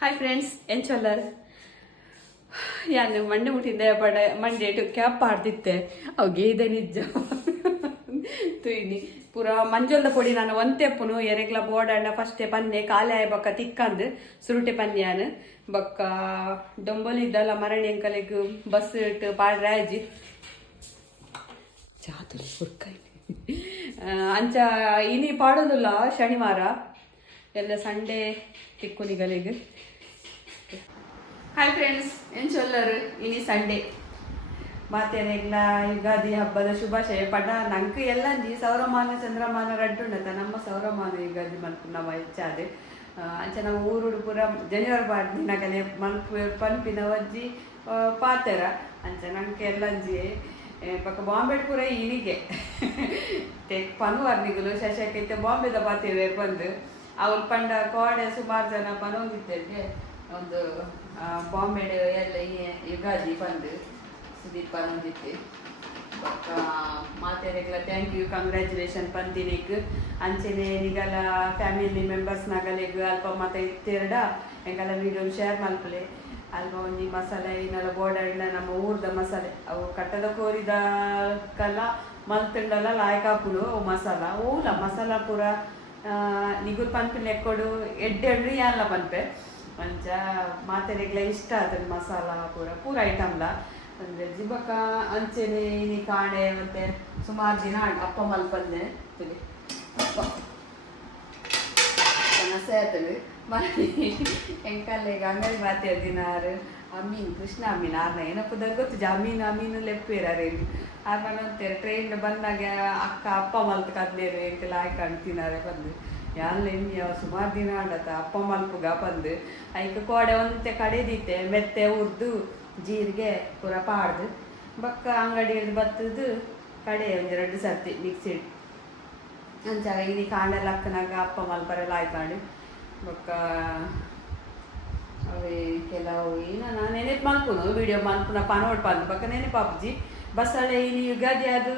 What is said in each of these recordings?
Hi friends ಎಂಚೊಲ್ಲರ್ ಯಾನು ಮಂಡೆ ಮುಟ್ಟಿಂದೆ ಪಡ ಮಂಡೆ ಇಟ್ಟು ಕ್ಯಾಪ್ ಪಾಡ್ದಿತ್ತೆ ಅವಾಗೆ ಇದೆ ನಿಜ ತುಯ್ನಿ ಪೂರ ಮಂಜೊಲ್ದ ಪೊಡಿ ನಾನು ಒಂತೆಪ್ಪುನು ಎರೆಗ್ಲ ಬೋಡಾಂಡ ಫಸ್ಟೆ ಪನ್ನೆ ಕಾಲೆ ಆಯ್ ಬಕ್ಕ ತಿಕ್ಕಂದು ಸುರುಟೆ ಪನ್ಯಾನು ಬಕ್ಕ ಡೊಂಬಲಿದ್ದಲ್ಲ ಮರಣಿ ಅಂಕಲೆಗ್ ಬಸ್ ಇಟ್ಟು ಪಾಡ್ರೆ ಆಜಿ ಚಾತುರಿ ಹುರ್ಕಾಯಿ ಅಂಚ ಇನಿ ಪಾಡೋದಿಲ್ಲ ಶನಿವಾರ ಎಲ್ಲ ಸಂಡೇ ತಿಕ್ಕುನಿಗಳಿಗೆ. ಹಾಯ್ ಫ್ರೆಂಡ್ಸ್ ಎಂಚೊಲ್ಲರು ಇನಿ ಸಂಡೇ ಮಾತೇನೆಲ್ಲ ಯುಗಾದಿ ಹಬ್ಬದ ಶುಭಾಶಯ ಪಡ ನಂಗೆ ಎಲ್ಲಂಜಿ ಸೌರಮಾನ ಚಂದ್ರಮಾನ ರಡ್ಡುಂಡತ ನಮ್ಮ ಸೌರಮಾನ ಯುಗಾದಿ ಮಲ್ಪು ನಾವು ಹೆಚ್ಚಾದೆ ಅಂಚ ನಾವು ಊರುಡು ಪೂರ ಜನವರಿ ದಿನಗಲೆ ಮಲ್ಪು ಪನ್ಪಿನ ವಜ್ಜಿ ಪಾತೆರ ಅಂಚ ನಂಗೆ ಎಲ್ಲಂಜಿ ಪಕ್ಕ ಬಾಂಬೆಡ್ ಪೂರ ಇನಿಗೆ ತೆಕ್ ಪನ್ವಾರ್ನಿಗಳು ಶಶಕೈತೆ ಬಾಂಬೆದ ಪಾತೇವೆ ಬಂದು ಅವ್ರು ಪಂಡ ಕೋಡೆ ಸುಮಾರು ಜನ ಪನೊಂದಿದ್ದೇವೆ ಒಂದು ಬಾಂಬೆಡ್ ಎಲ್ಲ ಯುಗಾದಿ ಬಂದು ಸುದೀಪ್ ಪನೊಂದಿತ್ತೆ ಮಾತೆರೆಗ್ಲ ಥ್ಯಾಂಕ್ ಯು ಕಂಗ್ರ್ಯಾಚುಲೇಷನ್ ಪಂತಿನಿಕ್ ಅಂಚೆನೆ ನಿಗಲ ಫ್ಯಾಮಿಲಿ ಮೆಂಬರ್ಸ್ನಾಗಲೆಗ್ ಅಲ್ಪ ಮತ ಇತ್ತೆರಡ ಎಂಗಲ ವಿಡಿಯೋ ಶೇರ್ ಮಲ್ಪಲೆ ಅಲ್ಪ ಒಂಜಿ ಮಸಾಲೆ ಇನ್ನೆಲ್ಲ ಬೋಡಾಂಡ ನಮ್ಮ ಊರ್ದ ಮಸಾಲೆ ಅವು ಕಟ್ಟದ ಕೋರಿದ ಕಲ ಮಲ್ತಂಡಲ್ಲ ಲಾಯ್ಕಾಪುಡು ಅವು ಮಸಾಲ ಓಲ ಮಸಾಲ ಪೂರ ನಿಗುಲ್ ಪನ್ಪಿನ ಎಕ್ಕೊಡು ಎಡ್ಡೆಡ್ಡು ಯಾನ್ಲ ಪನ್ಪೆ ಮಂಚ ಮಾತೆರೆಗ್ಲ ಇಷ್ಟ ಅದನ್ನ ಮಸಾಲ ಪೂರ ಐಟಮ್ಲ ಅಂದರೆ ಜಿಬಕ ಅಂಚೆನೆ ಇನಿ ಕಾಣೆ ಮತ್ತೆ ಸುಮಾರು ದಿನ ಅಪ್ಪ ಮಲ್ಪಂದೆ ತುಳಿ ಸೇರ್ತದೆ ಮನೆ ಎಂಕಲ್ಲೆಗೆ ಅಂಗಡಿ ಮಾತೆ ದಿನಾರು ಅಮೀನ್ ಕೃಷ್ಣ ಅಮೀನ್ ಆರ್ನ ಏನಪ್ಪದಾಗ ಗೊತ್ತು ಅಮೀನು ಲೆಪ್ಪೇರೇನು ಆರ್ನಂತೇಳಿ ಟ್ರೈನ್ ಬಂದಾಗ ಅಕ್ಕ ಅಪ್ಪ ಮಲ್ತು ಕದ್ನೇರು ಎಂಕೆಲ್ಲ ಆಯ್ಕೊಂಡು ತಿನ್ನಾರೆ ಬಂದು ಯಾಲ್ಲ ಎಣ್ಣೆ ಸುಮಾರು ದಿನ ಆಡತ್ತ ಅಪ್ಪ ಮಲ್ಪುಗ ಬಂದು ಐಕ ಕೋಡೆ ಒಂತೆ ಕಡೆದಿತ್ತೆ ಮೆತ್ತೆ ಹುರ್ದು ಜೀರಿಗೆ ಪೂರ ಪಾಡ್ದು ಬಕ್ಕ ಅಂಗಡಿಯಲ್ಲಿ ಬತ್ತದು ಕಡೆ ಒಂದು 2 ಸರ್ತಿ ಮಿಕ್ಸಿಡ್ ಅಂಚಾಗ ಇನಿ ಕಾಂಡೆಲ್ಲ ಅಕ್ಕನಾಗ ಅಪ್ಪ ಮಲ್ಪರೆಲ್ಲ ಆಯ್ಕೊಂಡು ಬಕ್ಕ ಅವೇ ಕೆಲವು ಇನ್ನು ನಾನು ನೆನೆಪು ಮಲ್ಪುನು ವಿಡಿಯೋ ಮಲ್ಪುನ ಪನೋಡ್ ಪಂದು ಬಕ್ಕ ನೆನೆಪು ಅಪ್ಜಿ ಬಸ್ಸಳೆ ಇನಿ ಯುಗಾದಿ ಅದು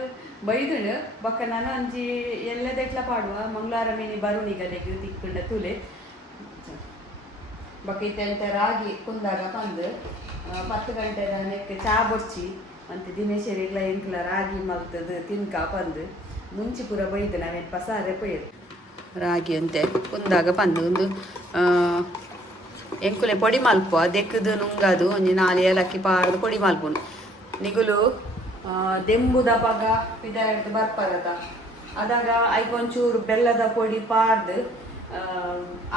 ಬೈದುಂಡು ಬಕ್ಕ ನಾನು ಅಂಜಿ ಎಲ್ಲದೆಕ್ಲ ಪಾಡುವ ಮಂಗಳವಾರ ಮೀನಿ ಬರುಣಿಗಲೆಗೆ ತಿಕ್ಕುಂಡ ತುಲೆ ಬಕ್ಕ ಇತ್ತ ರಾಗಿ ಕುಂದಾಗ ತಂದು 10 ಗಂಟೆದ ನೆಕ್ಕೆ ಚಾ ಬೊಡ್ಚಿ ಮತ್ತು ದಿನೇಶರಿಗ್ಲ ಎಂಕ್ಲ ರಾಗಿ ಮಲ್ತದು ತಿನ್ಕ ಬಂದು ಮುಂಚೆ ಪೂರ ಬೈದು ನಾವೇನು ಪಸಾರೆ ಪೊಯ್ದು ರಾಗಿ ಅಂತೆ ಕುಂದಾಗ ಬಂದು ಒಂದು ಎಂಕುಲೆ ಪೊಡಿ ಮಲ್ಪು ಅದೆಕ್ಕದು ನುಂಗದು ಒಂಜಿ 4 ಏಲಕ್ಕಿ ಪಾಡ್ದು ಪೊಡಿ ಮಲ್ಪುನು ನಿಗುಲು ದೆಂಬುದ ಪಗ ಇದಾಯ್ತು ಬರ್ಪರದ ಅದಾಗ ಐಕೊಂಚೂರು ಬೆಲ್ಲದ ಪೊಡಿ ಪಾಡ್ದು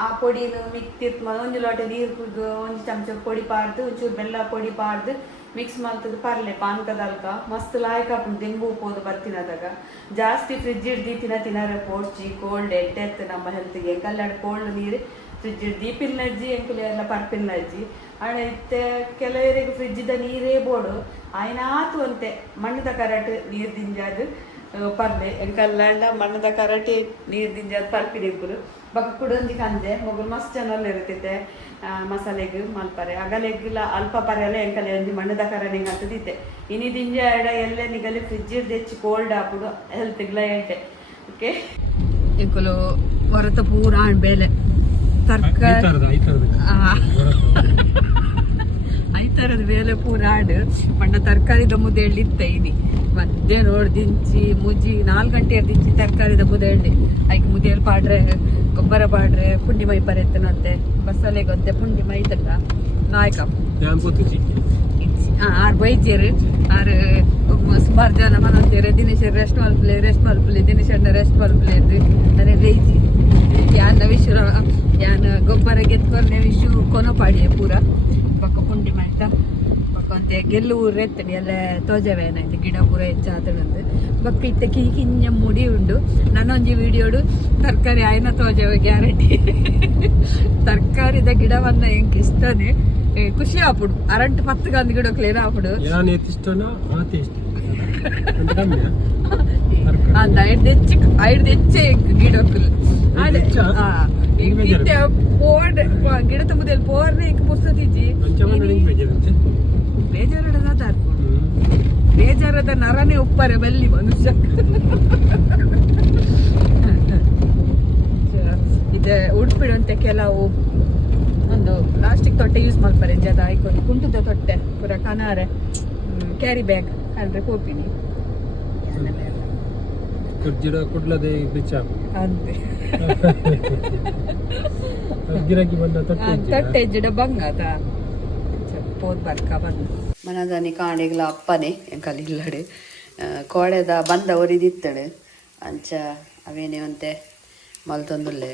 ಆ ಪೊಡಿನ ಮಿಕ್ತಿರ್ತು ಒಂದು ಲೋಟ ನೀರು ಕುದ್ದು 1 ಚಮಚ ಪೊಡಿ ಪಾಡ್ದು ಒಂಚೂರು ಬೆಲ್ಲ ಪೊಡಿ ಪಾಡ್ದು ಮಿಕ್ಸ್ ಮಾಡ್ತದ್ದು ಪರ್ಲೆ ಪಾನ್ಕದಲ್ಕ ಮಸ್ತ್ ಲಾಯ್ಕ ದೆಂಬು ಉಪ್ಪೋದು ಬರ್ತಿನದಾಗ ಜಾಸ್ತಿ ಫ್ರಿಜ್ ಹಿಡ್ದು ತಿನ್ನರೆ ಪೋಡ್ಚಿ ಕೋಲ್ಡ್ ಎಡ್ಡೆತ್ತು ನಮ್ಮ ಹೆಲ್ತ್ಗೆ ಕಲ್ಲಡ ಕೋಲ್ಡ್ ನೀರು ಫ್ರಿಜ್ ಹಿಡ್ದು ಪಿನ್ನಜ್ಜಿ ಎಂಕುಲೆ ಎಲ್ಲ ಪರ್ಪಿನ್ನಜ್ಜಿ ಆಣ ಇತ್ತೆ ಕೆಲವರಿಗೆ ಫ್ರಿಜ್ಜಿದ ನೀರೇ ಬೋಡು ಆಯ್ನಾತು ಅಂತೆ ಮಣ್ಣದ ಕರಟ್ ನೀರು ದಿಂಜಾದು ಪರ್ಲೆ ಎಂಕಲ್ಲಾಂಡ ಮಣ್ಣದ ಕರಟೆ ನೀರು ದಿಂಜಾದು ಪರ್ಪಿನಿಂಕುಲು ಬಕ್ಕ ಕುಡೊಂದಿ ಕಂದೆ ಮಗುಲು ಮಸ್ತ್ ಚೆನ್ನಾಗಿ ಇರುತ್ತೈತೆ ಮಸಾಲೆಗೆ ಮಲ್ಪರೆ ಅಗಲೆಗ್ಗಿಲ್ಲ ಅಲ್ಪ ಪರೆಲ್ಲ ಎಂಕಲೆ ಒಂದಿ ಮಣ್ಣದ ಕರಣಿಗೆ ಅಂತದಿತ್ತೆ ಇನಿ ದಿಂಜ ಎಡ ಎಲ್ಲೇ ನಿಗಲಿ ಫ್ರಿಜ್ ಹೆಚ್ಚು ಕೋಲ್ಡ್ ಹಾಪುಡು ಹೆಲ್ತ್ಗಿಲ್ಲ ಹೇಳ್ತೆ ಓಕೆ ಎಂಕುಲು ಹೊರತ ಪೂರ ಬೇಲೆ ತರಕಾರಿ ಐತರದ ಬೇಲೆ ಪೂರ ಆಡು ಪಂಡ ತರಕಾರಿದ ಮುದ್ದೆ ಎಳ್ಳಿತ್ತೆ ಇನಿ ಮಧ್ಯೆ ನೋಡಿ ದಿಂಚಿ ಮುಜಿ 4 ಗಂಟೆ ದಿಂಚಿ ತರಕಾರಿದ ಮುದ್ದೆ ಎಳ್ಳಿ ಐಕ್ ಮುದ್ದೆಯಲ್ಲಿ ಪಾಡ್ರೆ ಗೊಬ್ಬರ ಪಾಡ್ರೆ ಪುಂಡಿ ಮೈ ಪರೆತ್ತನಂತೆ ಬಸ್ಸಲೆ ಗೊತ್ತೆ ಪುಂಡಿ ಮೈ ತಕ್ಕ ನಾಯಕ ಆರು ಬೈಜೇರು ಆರು ಸುಮಾರು ಜನ ಮನಂತೇರೆ ದಿನೇಶ್ ರೆಸ್ಟ್ ಮಲ್ಪಲೆ ದಿನೇಶ್ ಅಣ್ಣ ರೆಸ್ಟ್ ಮಲ್ಪಲೆ ಅದೇ ಬೈಜಿ ಯಾನ ವಿಶ್ವ ಯಾನ ಗೊಬ್ಬರ ಗೆತ್ಕೊಂಡೆ ವಿಶು ಕೊನಪಾಡಿಯೇ ಪೂರ ಬಕ್ಕ ಪುಂಡಿ ಮೈತ ಬಕ್ಕಂತೆ ಗೆಲ್ಲು ಊರು ಎತ್ತನಿ ಎಲ್ಲ ತೋಜವೇನಾಯ್ತು ಗಿಡ ಪೂರ ಹೆಚ್ಚಾತನಂದು ಬಕ್ಕ ಇತ್ತ ಕಿಂಜ ಮುಡಿ ಉಂಡು ನನ್ನೊಂಜಿ ವಿಡಿಯೋಡು ತರಕಾರಿ ಆಯ್ನ ತೋಜವೆ ಗ್ಯಾರಂಟಿ ತರಕಾರಿದ ಗಿಡವನ್ನ ಹೆಂಗೆ ಇಷ್ಟನೇ ಖುಷಿ ಆಪುಡು ಅರಂಟ್ 10 ಗಂದು ಗಿಡಕ್ಲೆ ಏನಾಪುಡು ಅಂದ ಐದು ಹೆಚ್ಚೆ ಗಿಡಕ್ಕಲು ಗಿಡ ತುಂಬದಲ್ಲಿ ಪೋರ್ನೆ ಪುಸ್ತತಿಜಿ ಬೇಜಾರದ ಬೇಜಾರದ ನರನೇ ಉಪ್ಪರೆ ಬಲ್ಲಿ ಮನುಷ್ಯ ಇದೆ ಉಡುಪಿಡುವಂತೆ ಕೆಲವು ಒಂದು ಲಾಸ್ಟ್ ತೊಟ್ಟೆ ಯೂಸ್ ಮಾಡ್ತಾರೆ ಜದ ಐಕೊಂಡು ಕುಂಟುದ ತೊಟ್ಟೆ ಪೂರ ಕನಾರೆ ಕ್ಯಾರಿ ಬ್ಯಾಗ್ ಅಂದ್ರೆ ಕೋಪಿನಿ ಕುರ್ಜಿಡ ಕುಡ್ಲದೆ ಬಿಚ್ಚ ಅಂತೆ ಗಿರಾಕಿ ಬಂದ ತೊಟ್ಟೆ ಜಿಡ ಬಂಗಾತ ಪೋದ್ ಬರ್ಕ ಬಂದು ಮನದಾನಿ ಕಾಣಿಗ್ಲ ಅಪ್ಪನೆ ಎಂಕಲ್ ಇಲ್ಲಡೆ ಕೋಳೆದ ಬಂದ ಒರಿದಿತ್ತಡೆ ಅಂಚ ಅವೇನೇ ಅಂತೆ ಮಲ್ತೊಂದುಲ್ಲೆ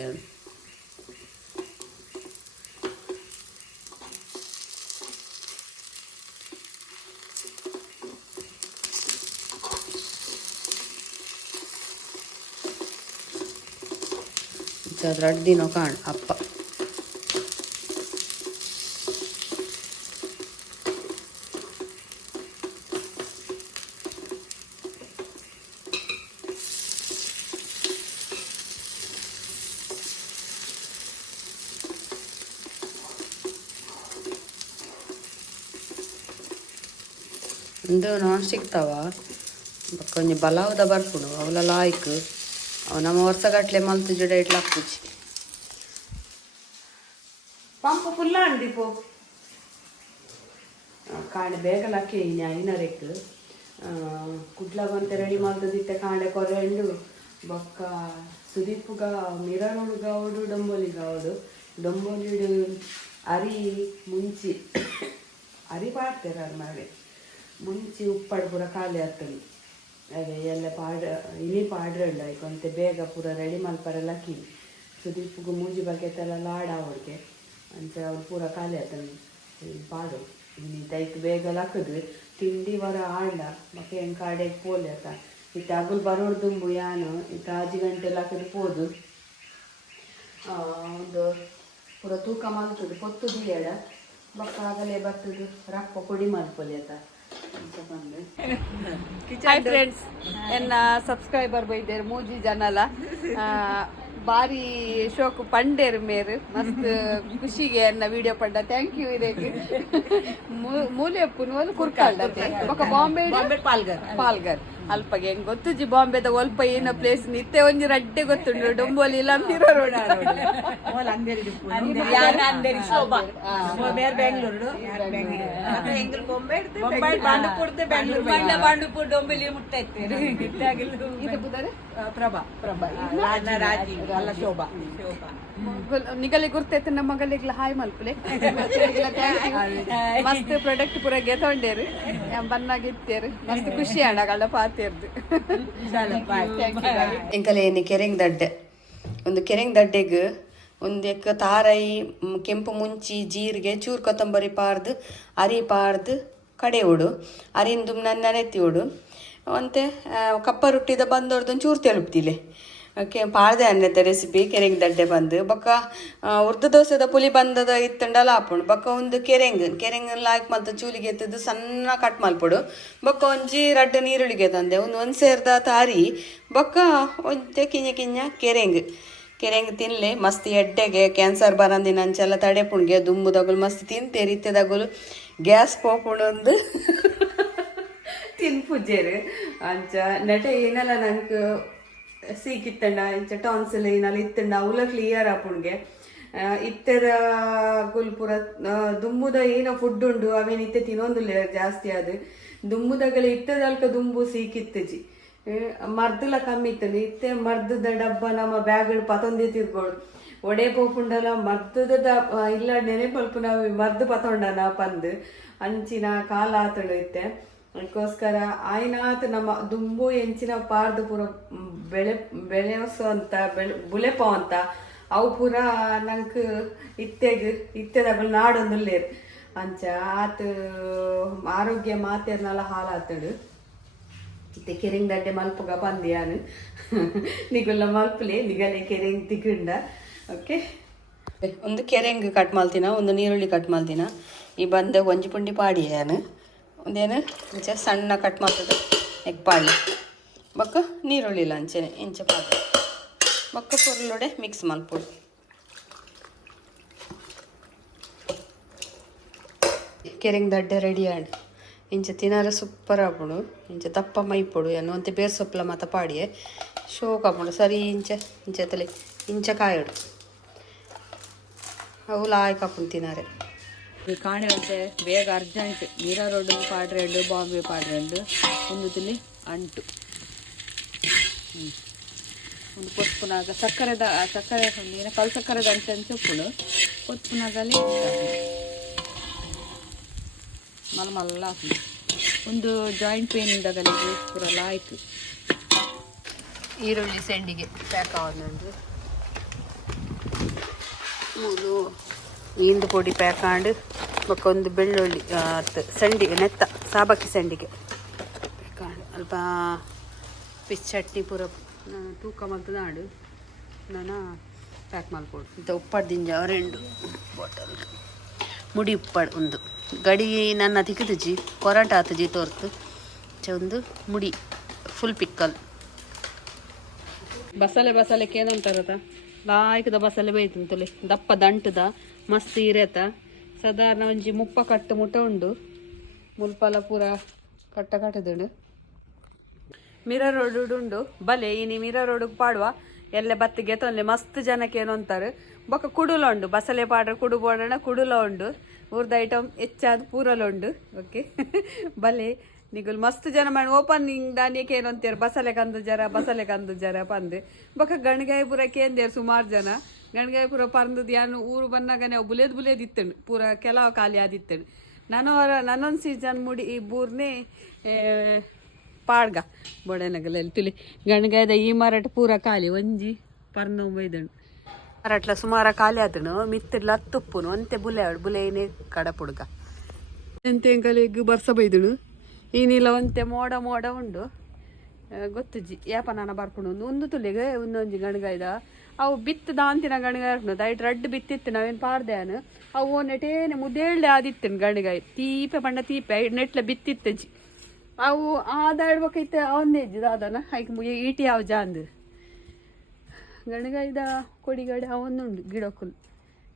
ಅದ್ರಡ್ದಿನೋ ಕಾಣ್ ಅಪ್ಪ ಒಂದು ನಾನ್ ಸಿಗ್ತಾವ ಕೊಂಚ ಬಲಾವದ ಬರ್ಪುಡು ಅವಲ ಲಾಯ್ಕ್ ಅವು ನಮ್ಮ ವರ್ಷಗಟ್ಲೆ ಮಲ್ತು ಜಡ ಇಟ್ಲ ಹಾಕ್ಪುಚ್ಚಿ ಪಂಪ್ ಫುಲ್ಲ ಅಂಡಿಪು ಕಾಂಡೆ ಬೇಗಲ ಹಾಕಿ ಐನರೆಕ್ ಕುಡ್ಲಾಗಂತೆ ರೆಡಿ ಮಾಡ್ದಿತ್ತೆ ಕಾಂಡೆ ಕೊರೆ ಹಂಡು ಬೊಕ್ಕ ಸುದೀಪ್ಗ ಮಿರನುಡುಗ ಅವಡು ಡೊಂಬೋಲಿಗ ಅವಡು ಡೊಂಬೋಲಿಡು ಅರಿ ಮುಂಚಿ ಅರಿ ಪಾಡ್ತಾರೆ ಅದು ಮಾಡಿ ಮುಂಚಿ ಉಪ್ಪಡು ಪೂರ ಖಾಲಿ ಆಗ್ತದೆ ಅದೇ ಎಲ್ಲ ಇನಿ ಪಾಡ್ರಲ್ಲ ಈಗೊಂತೆ ಬೇಗ ಪೂರ ರೆಡಿ ಮಲ್ಪರೆಲ್ಲ ಹಾಕಿ ಸುದೀಪ್ಗೂ ಮೂಜಿ ಬಕೆತೆಲ್ಲ ಲಾಡ ಅವ್ರಿಗೆ ಅಂತ ಅವ್ರು ಪೂರ ಖಾಲಿ ಆಗ್ತಾನೆ ಪಾಡು ಇನ್ನು ದೈಕ್ ಬೇಗ ಹಾಕಿದ್ವಿ ತಿಂಡಿ ವರ ಆಡ್ಲ ಮತ್ತೆ ಹೆಂಗೆ ಕಾಡೆಗೆ ಪೋಲೆ ಆತ ಇತ್ತು ಅಗುಲ್ ಬರೋಡು ದುಂಬು ಯಾನು ಇತ್ತು 6 ಗಂಟೆಲ್ಲ ಹಾಕಿದ್ದು ಪೋದು ಒಂದು ಪೂರ ತೂಕ ಮಲ್ತದ್ದು ಪೊತ್ತು ದಿಲೇಡ ಬಕ್ಕ ಆಗಲೇ ಬರ್ತದು ರಪ್ಪ ಪೊಡಿ ಮಲ್ಪೊಲಿ ಆತ ಹಾಯ್ ಫ್ರೆಂಡ್ಸ್ ಎನ್ನ ಸಬ್ಸ್ಕ್ರೈಬರ್ ಬೈದೇರು ಮೂಜಿ ಜನಲ ಬಾರಿ ಶೋಕು ಪಂಡೇರು ಮೇರು ಮಸ್ತ್ ಖುಷಿಗೆ ಎನ್ನ ವಿಡಿಯೋ ಪಂಡ ಥ್ಯಾಂಕ್ ಯು ಇರೇಗೆ ಮೂಲೆ ಪುನವಲ್ ಕುರ್ಕಾಲ್ಡತೆ ಬೊಕ ಬಾಂಬೆ ಪಾಲ್ಗರ್ ಅಲ್ಪಗೆ ಹೆಂಗ್ ಗೊತ್ತುಜಿ ಬಾಂಬೆದ ಒಲ್ಪ ಏನ ಪ್ಲೇಸ್ ನಿತ್ತೆ ಒಂಜಿ ರಡ್ಡೆ ಗೊತ್ತುಂಡು ಡೊಂಬೋಲಿ ಇಲ್ಲ ಮಿರೋ ರೋಡ್ ನಿಗಲಿ ಗುರ್ತೈತೆ ನಮ್ಮ ಮಗಳಿಗೆ ಹಾಯ್ ಮಲ್ಪಲೆ ಮಸ್ತ್ ಪ್ರಾಡಕ್ಟ್ ಪೂರ ಗೆತೊಂಡೇರು ಬನ್ನಾಗಿತ್ತೇರು ಮಸ್ತ್ ಖುಷಿ ಅಣ್ಣಗಳ ಪಾತೇರ್ದು ಎಂಕಲೇನಿ ಕೆರೆಂಗ್ ದಡ್ಡೆ ಒಂದು ಕೆರೆಂಗ್ ದಡ್ಡೆಗ್ ಒಂದು ಎಕ್ಕ ತಾರೈ ಕೆಂಪು ಮುಂಚಿ ಜೀರಿಗೆ ಚೂರು ಕೊತ್ತಂಬರಿ ಪಾರ್ದು ಅರಿ ಪಾರ್ದು ಕಡೆ ಓಡು ಅರಿಂದು ನನ್ನ ನೆತ್ತಿ ಓಡು ಅಂತೆ ಕಪ್ಪ ರೊಟ್ಟಿದ ಬಂದವ್ರದ್ದು ಚೂರು ತೆಲುಪ್ತಿಲೆ ಓಕೆ ಪಾಡ್ದೆ ಅನ್ನತ್ತೆ ರೆಸಿಪಿ ಕೆರೆಂಗ್ ದಡ್ಡೆ ಬಂದು ಬೊಕ್ಕ ಉರ್ದು ದೋಸೆದ ಪುಲಿ ಬಂದದ ಇತ್ತಂಡಲ್ಲ ಹಾಪುಂಡು ಬೊಕ್ಕ ಒಂದು ಕೆರೆಂಗ್ ಲಾಯ್ಕ್ ಮತ್ತು ಚೂಲಿಗೆ ಎತ್ತದು ಸಣ್ಣ ಕಟ್ ಮಲ್ಪೊಡು ಬೊಕ್ಕ ಒಂಜಿ ರಡ್ಡು ನೀರುಳ್ಳಿಗೆ ತಂದೆ ಒಂದು ಸೇರ್ದ ತಾರಿ ಬೊಕ್ಕ ಒಂತೆ ಕಿಂಜ ಕೆರೆಂಗ್ ತಿನ್ಲೆ ಮಸ್ತ್ ಎಡ್ಡೆಗೆ ಕ್ಯಾನ್ಸರ್ ಬರಂದಿನ ಅಂಚೆಲ್ಲ ತಡೆಪುಣ್ಗೆ ದುಂಬುದಗುಲು ಮಸ್ತ್ ತಿಂತೇರಿ ಇತ್ತೆದಗುಲು ಗ್ಯಾಸ್ ಪೋಪುಂಡು ಒಂದು ತಿನ್ಪುಜ್ಜೇರು ಅಂಚ ನೆಟೆ ಏನಲ್ಲ ನಂಗೆ ಸೀಕಿತ್ತಂಡ ಇಂಚ ಟಾನ್ಸಿಲ್ ಏನೆಲ್ಲ ಇತ್ತಂಡ ಅವಲ ಕ್ಲಿಯರ್ ಆಪುಣ್ಗೆ ಇತ್ತೆದ ಗುಲ್ಪುರ ದುಂಬುದ ಏನೋ ಫುಡ್ ಉಂಡು ಅವೇನು ಇತ್ತೆ ತಿನ್ನೊಂದು ಜಾಸ್ತಿ ಅದು ದುಂಬುದಗಳ ಇತ್ತದಲ್ಕ ದುಂಬು ಸೀಕಿತ್ತಜಿ ಮರ್ದಲ ಕಮ್ಮಿ ಇತ್ತದು ಇತ್ತೆ ಮರ್ದದ ಡಬ್ಬ ನಮ್ಮ ಬ್ಯಾಗ್ ಪತೊಂದಿ ತಿರ್ಗೋಳು ಒಡೆ ಪೋಪುಂಡಲ ಮರ್ದದ ಇಲ್ಲ ನೆನೆ ಪಲ್ಪು ನಾವು ಮರ್ದು ಪತೊಂಡನ ಪಂದು ಅಂಚಿನ ಕಾಲ ಆತಳು ಇತ್ತೆ ಅದಕ್ಕೋಸ್ಕರ ಆಯ್ನಾತ್ ನಮ್ಮ ದುಂಬು ಎಂಚಿನ ಪಾರ್ದು ಪೂರ ಬೆಳೆಸೋ ಅಂತ ಬುಲೆಪೋ ಅಂತ ಅವು ಪೂರ ನಂಗೆ ಇತ್ತೆದಾಗ ನಾಡೊಂದುಲ್ಲೇರು ಅಂಚ ಆತ ಆರೋಗ್ಯ ಮಾತೇರ್ನೆಲ್ಲ ಹಾಲಾತಡು ಇತ್ತೆ ಕೆರೆಂಗ್ ದಡ್ಡೆ ಮಲ್ಪಗ ಬಂದಿಯಾನು ನಿಗುಲ್ಲ ಮಲ್ಪಲೆ ನಿಗಲೆ ಕೆರೆಂಗ್ ತಿಗುಂಡ ಓಕೆ ಒಂದು ಕೆರೆಂಗ್ ಕಟ್ ಮಾಲ್ತಿನ ಒಂದು ನೀರುಳ್ಳಿ ಕಟ್ ಮಾಲ್ತಿನ ಈ ಬಂದ ಒಂಜಿ ಪುಂಡಿ ಪಾಡಿಯಾನು ಒಂದೇನು ಇಂಚ ಸಣ್ಣ ಕಟ್ ಮಾಡ್ತದೆ ಎಗ್ ಪಾಳಿ ಬೊಕ್ಕ ನೀರುಳ್ಳಿ ಇಲ್ಲ ಅಂಚೆನೆ ಇಂಚ ಪಾತ್ರೆ ಬೊಕ್ಕ ಪುರ್ಲೊಡೆ ಮಿಕ್ಸ್ ಮಲ್ಪೊಡು ಕೆರೆಂಗ್ ದಡ್ಡೆ ರೆಡಿ ಆಡು ಇಂಚ ತಿನ್ನಾರ ಸೂಪರ್ ಆಪುಡು ಇಂಚ ದಪ್ಪ ಮೈಪೊಡು ಏನು ಅಂತೆ ಬೇರ್ ಸೊಪ್ಪಲ ಮಾತ ಪಾಡಿಯೆ ಶೋಕ್ ಆಪುಡು ಸರಿ ಇಂಚ ಕಾಯೋಡು ಅವು ಲಾಯ್ಕ್ ಆಪುಂಡು ತಿನ್ನಾರೆ ಈ ಕಾಣೆ ಅಂತೆ ಬೇಗ ಅರ್ಜೆಂಟ್ ಮೀರಾ ರೋಡ್ ಪಾಡ್ರೆಂಡು ಬಾಂಬೆ ಪಾಡ್ರೆಂಡು ಒಂದು ತುಲಿ ಅಂಟು ಒಂದು ಕೊತ್ಪುನಾಗ ಸಕ್ಕರೆದ ಸಕ್ಕರೆ ನೀನು ಕಲ್ ಸಕ್ಕರೆದ ಅಂಚು ಉಪ್ಪುಡು ಕೊತ್ಪುನಾಗಲ್ಲಿ ಮಲ್ಲ ಹಾಕಿ ಒಂದು ಜಾಯಿಂಟ್ ಪೇನಿಂದಾಗಲಿಗೆ ಪೂರಲ್ಲ ಆಯಿತು. ಈರುಳ್ಳಿ ಸೆಂಡಿಗೆ ಪ್ಯಾಕ್ ಆವೊಂದು ಮೂಲು ಮೀಂದು ಪೊಡಿ ಪ್ಯಾಕ್ ಆಂಡು ಬೊಕ್ಕೊಂದು ಬೆಳ್ಳುಳ್ಳಿ ಸಂಡಿಗೆ ನೆತ್ತ ಸಾಬಕ್ಕಿ ಸಂಡಿಗೆ ಪ್ಯಾಕ್ ಅಲ್ಪ ಪಿಸ್ ಚಟ್ನಿ ಪೂರ ತೂಕ ಮಲ್ತು ನಾಡು ನಾನು ಪ್ಯಾಕ್ ಮಲ್ಕೊಡು ಇಂಥ ಉಪ್ಪಡು ದಿಂಜ 2 ಬಾಟಲ್ ಮುಡಿ ಉಪ್ಪಡು ಒಂದು ಗಡಿ ನನ್ನ ತಿಕ್ಕಿದಜಿ ಕೊರಂಟ ಆತಜಿ ತೋರ್ತು ಒಂದು ಮುಡಿ ಫುಲ್ ಪಿಕ್ಕಲ್ ಬಸಲೆಕ್ಕೆ ಏನಂತಾರತ ಲಾಯ್ಕದ ಬಸಲೆ ಬೇಯ್ತಂತಲೆ ದಪ್ಪ ದಂಟದ ಮಸ್ತ್ ಇರೇತ ಸಾಧಾರಣ ಒಂಜಿ ಮುಪ್ಪ ಕಟ್ಟು ಮುಟ ಉಂಡು ಮುಲ್ಪಲ ಪೂರ ಕಟ್ಟದುಂಡು ಮಿರಾ ರೋಡ್ ಉಂಡು ಬಲೆ ಇನಿ ಮಿರಾ ರೋಡಿಗೆ ಪಾಡುವ ಎಲ್ಲ ಬತ್ತಿಗೆ ತೊಂದ್ರೆ ಮಸ್ತ್ ಜನಕ್ಕೆ ಏನು ಅಂತಾರೆ ಬೊಕ್ಕ ಕುಡುಲ ಉಂಡು ಬಸಲೆ ಪಾಡ್ರೆ ಕುಡು ಬೋಡಣ ಕುಡುಲ ಉಂಡು ಊರ್ದ ಐಟಮ್ ಹೆಚ್ಚಾದ ಪೂರಲ ಉಂಡು ಓಕೆ ಬಲೆ ನಿಗುಲ್ ಮಸ್ತ್ ಜನ ಮಾಡಿ ಓಪನಿಂಗ್ ದಾನಿಯಕ್ಕೆ ಏನು ಅಂತೀರ ಬಸಲೆ ಕಂದು ಜರ ಪಂದು ಬೊಕ್ಕ ಗಣಗಾಯಿ ಪೂರ ಕೇಂದೇರು ಸುಮಾರು ಜನ ಗಣಗಾಯಿ ಪೂರ ಪಂದು ಯಾನು ಊರು ಬಂದಾಗ ನಾವು ಬುಲೇದ್ ಇತ್ತಂಡು ಪೂರ ಕೆಲವು ಖಾಲಿ ಆದಿತ್ತಂಡು ನನ್ನೊಂದು ಸೀಸನ್ ಮುಡಿ ಈ ಬೂರ್ನೇ ಪಾಡ್ಗ ಬೊಡೆನಗಲಲ್ಲಿ ತುಲಿ ಗಣಗಾಯ್ದ ಈ ಮರಾಠ ಪೂರ ಖಾಲಿ ಒಂಜಿ ಪರ್ನ ಬೈದಣ್ಣು ಮರಾಟ್ಲ ಸುಮಾರ ಖಾಲಿ ಆದನು ಮಿತ್ತಿರ್ಲ ತುಪ್ಪುನು ಅಂತೆ ಬುಲೆನೇ ಕಡಪುಡ್ಗ ಎಂತೆಂಕಲಿಗೆ ಬರ್ಸ ಬೈದಳು ಏನಿಲ್ಲ ಒಂತೆ ಮೋಡ ಉಂಡು ಗೊತ್ತುಜಿ ಯಾಪ ನಾನು ಬರ್ಕೊಂಡು ಒಂದು ತುಲಿಗೆ ಒಂದೊಂಜಿ ಗಣಗಾಯ್ದ ಅವು ಬಿತ್ತದ ಅಂತಿನ ಗಣಗಾಯ ದೈಟ್ ರಡ್ಡು ಬಿತ್ತಿತ್ತು ನಾವೇನು ಪಾಡ್ದೇನು ಅವು ನೆಟೇನೆ ಮುದೇಳ್ಳೆ ಆದಿತ್ತೇನು ಗಣಗಾಯಿ ತೀಪೆ ಬಣ್ಣ ತೀಪೆ ನೆಟ್ಲೆ ಬಿತ್ತಿತ್ತಜಿ ಅವು ಆದಾಡ್ಬೇಕೈತೆ ಅವನ್ನೇ ಇದ್ದಿದ್ದು ಅದನ್ನ ಹಾಗೆ ಈಟಿ ಯಾವ ಜಾಂದು ಗಣಗಾಯ್ದ ಕೊಡಿಗಡೆ ಅವನ್ನುಂಡು ಗಿಡಕ್ಕುಲು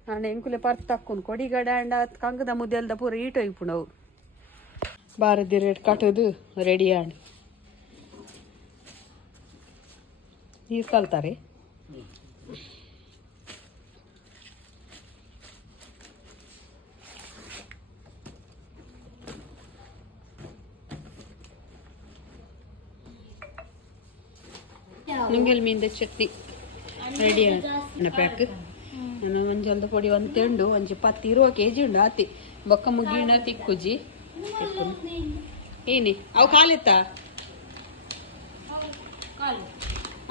ನಾನು ಎಂಕುಲೆ ಪರ್ತ್ ತಕ್ಕೊಂಡು ಕೊಡಿಗಡೆ ಅಂಡ ಕಂಗದ ಮುದ್ದೆಲ್ದ ಪೂರ ಈಟೋಯ್ಪುಂಡು ಅವು ಬಾರದಿ ರೇಟ್ ಕಟ್ಟೋದು ರೆಡಿ ಆಂಡ್ ನೀರು ಕಲ್ತಾರೆ ನುಂಗೆಲ್ ಮೀನ್ದ ಚಟ್ನಿ ರೆಡಿ ಅಣ್ಣ ಪ್ಯಾಕ್ ನಾನು ಒಂಜಲ್ದ ಪೊಡಿ ಒಂತೆ ಉಂಡು ಒಂಜಿ 10 20 kg ಉಂಡು ಆತಿ ಬೊಕ್ಕ ಮುಗಿಣ ತಿಕ್ಕುಜಿ ಏನಿ ಅವು ಕಾಲೆತ್ತ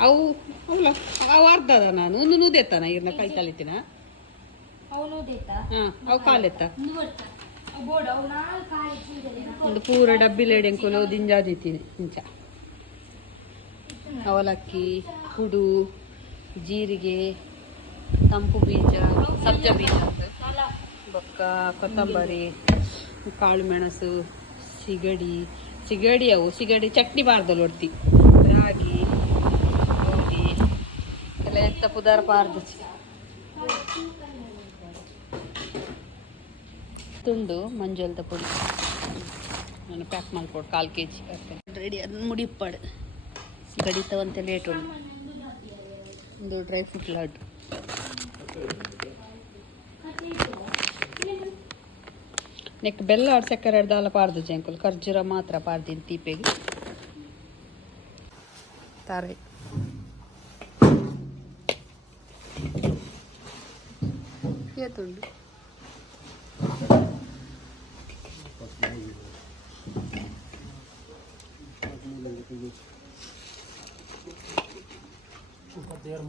ಅವು ಅವಲ್ಲ ಅವು ಅರ್ಧದ ನಾನು ಒಂದು ನೂದೆತ್ತಾನ ಇರ್ನ ಕೈ ತಲಿತಿನ ಅವು ಕಾಲೆತ್ತ ಒಂದು ಪೂರ ಡಬ್ಬಿಲೇಡಿ ಎಂಕುಲು ದಿಂಜಾದಿತ್ತೀನಿ ಇಂಚ ಅವಲಕ್ಕಿ ಹುಡು ಜೀರಿಗೆ ತಂಪು ಬೀಜ ಸಬ್ಜ ಬೀಜ ಬೊಕ್ಕ ಕೊತ್ತಂಬರಿ ಕಾಳು ಮೆಣಸು ಸಿಗಡಿ ಅವು ಸಿಗಡಿ ಚಟ್ನಿ ಬಾರ್ದಲ್ಲ ಒಡ್ತಿ ರಾಗಿ ಗೋಧಿ ಎಲ್ಲ ಎತ್ತ ಪುದಾರ ಪಾರ್ದು ತುಂಡು ಮಂಜಲ್ದ ಪುಡಿ ನಾನು ಪ್ಯಾಕ್ ಮಾಡ್ಕೊಡು 1/4 kg ರೆಡಿ ಅದನ್ನ ಮುಡಿಪಾಡು ಗಡಿತವಂತೆ ಲೇಟ್ ಉಂಟು ಒಂದು ಡ್ರೈ ಫ್ರೂಟ್ ಲಡ್ಡು ನೆಕ್ ಬೆಲ್ಲ ಅವ್ರ ಸಕ್ಕರೆ ಹಿಡ್ದಾಲ ಪಾರ್ದು ಜಂಕುಲ್ ಖರ್ಜೂರ ಮಾತ್ರ ಪಾರ್ದಿನ ತೀಪೆಗೆ ತಾರೆ ಏತುಂಡು